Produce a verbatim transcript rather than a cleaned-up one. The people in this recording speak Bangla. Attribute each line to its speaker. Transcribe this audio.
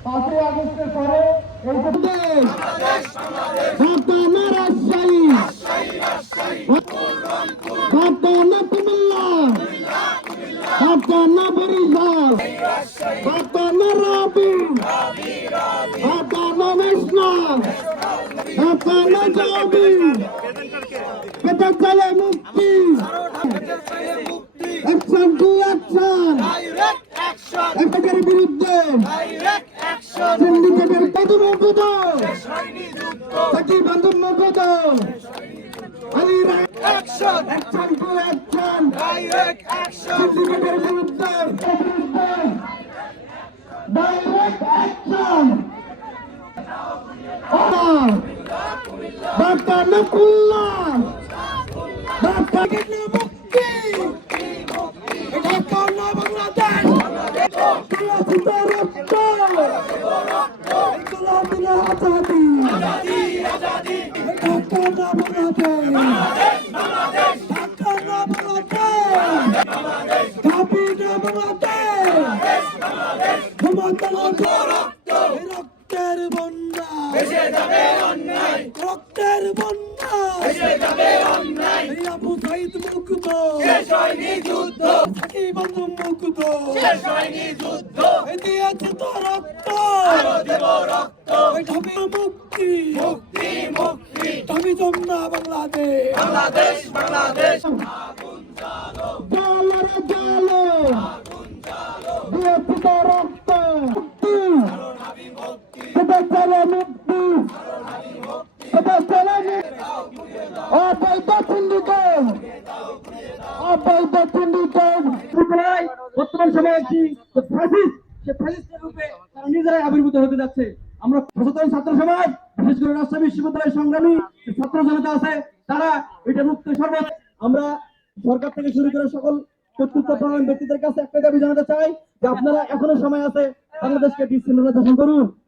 Speaker 1: পাঁচই আগস্টের পরে এই ঘটনা রাজশাহী, ঘটনা কুমিল্লা, ঘটনা বরিশাল, ঘটনা রাবি, ঘটনা মেঘনা, ঘটনা জবি, পেটে চলে মুক্তি, অ্যাকশন টু অ্যাকশন, এটাকের বিরুদ্ধে সিন্ডিকেটের কদম মুকুত, সাকিব বান্ধব মুকুত, আলী action, action to action, direct action, সিন্ডিকেটের বিরুদ্ধে ডাইরেক্ট অ্যাকশন, বার্তা নকুল্লা, বার্তা মুক্তি, এটা না বাংলাদেশ, রক্ত, আজাদি, আজাদি, ঢাকা না বাংলাদেশ, ঢাকা না বাংলাদেশ, ঢাবি না বাংলাদেশ, রক্তের বন্যা, রক্তের বন্যা, আবু সাইদ মুক্ত, সাকিব বান্ধব মুক্ত, দিয়েছে তো রক্ত, মুক্তি, মুক্তি, মুক্তি, আমি তোমরা বাংলাদেশ, বাংলাদেশ, বাংলাদেশ, জালো রে জালো, দিয়েছে তো রক্ত, মুক্তি, সেটা চলে মুক্তি, সেটা চলে অবৈধ সিন্ডিকেট, অবৈধ সিন্ডিকেট বর্তমান সময়ে একটি ফ্যাসিস্ট, সে ফ্যাসিস্টের রূপে তারা নিজেরাই আবির্ভূত হতে যাচ্ছে। আমরা সচেতন ছাত্র সমাজ, বিশেষ করে রাজশাহী বিশ্ববিদ্যালয়ের সংগ্রামী ছাত্র জনতা আছে, তারা এটা রুখতে সর্বদা আমরা সরকার থেকে শুরু করে সকল কর্তৃত্বপ্রাপ্ত ব্যক্তিদের কাছে একটা দাবি জানাতে চাই যে আপনারা এখনো সময় আছে, বাংলাদেশকে ডিসেন্ট্রালাইজেশন করুন।